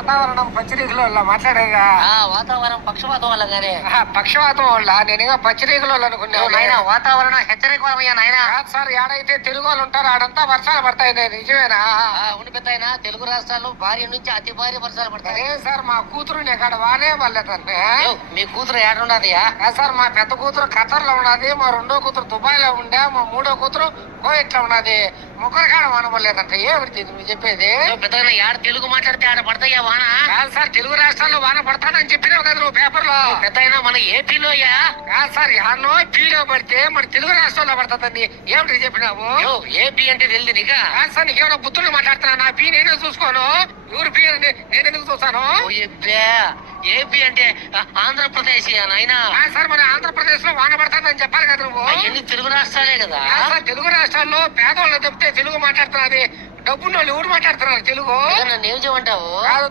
వాతావరణం పచ్చిరీకుల మాట్లాడేదా? వాతావరణం పక్షపాతం వల్ల గానే. పక్షవాతం వల్ల నేను ఇంకా పచ్చిరీకులు అనుకున్నాను. నాయన వాతావరణం హెచ్చరిక వరమయ్యా నాయన. కాదు సార్, ఏడైతే తెలుగు వాళ్ళు ఉంటారో ఆడంతా వర్షాలు పడతాయి. నిజమేనా? అవును పెద్దాయన, తెలుగు రాష్ట్రాల్లో భారీ నుంచి అతి భారీ వర్షాలు పడతాయి. అదే సార్, మా కూతురుని ఎక్కడ వానే పడలేదంటే. మీ కూతురు ఏడున్నది? సార్, మా పెద్ద కూతురు ఖతర్ లో ఉన్నది, మా రెండో కూతురు దుబాయ్ లో ఉండే, మా మూడో కూతురు కోయిట్ లో ఉన్నది. ముగ్గురు కాడ వానపడలేదంట. ఏమిటి నువ్వు చెప్పేది? పెద్దగా ఏడ తెలుగు మాట్లాడితే ఆడ పడతాయా వాన? కాదు సార్, తెలుగు రాష్ట్రాల్లో వాన పడతానని చెప్పినావు కదా నువ్వు పేపర్ లో. పెద్దయినా మన ఏపీలోయా? కాదు సార్, యాన్నో పీలో పడితే మన తెలుగు రాష్ట్రాల్లో పడుతుందని ఏమిటి చెప్పినావు? ఏపీ అంటే తెలియదు నీక? కాదు సార్, నీకేమైనా బుద్ధులు మాట్లాడుతున్నా? నా పీ నేనే చూసుకోను, ఎవరు పీ నేను ఎందుకు చూస్తాను? ఏపీ అంటే ఆంధ్రప్రదేశ్ నాయన. సార్, మన ఆంధ్రప్రదేశ్ లో వాన పడతానని చెప్పాలి కదా నువ్వు. ఎన్ని తెలుగు రాష్ట్రాలే కదా సార్. తెలుగు రాష్ట్రాల్లో పేదవాళ్ళు చెప్తే తెలుగు మాట్లాడుతున్నది, డబ్బున్న వాళ్ళు ఎవరు మాట్లాడుతున్నారు తెలుగు? నన్ను ఏం చేయమంటావు? కాదు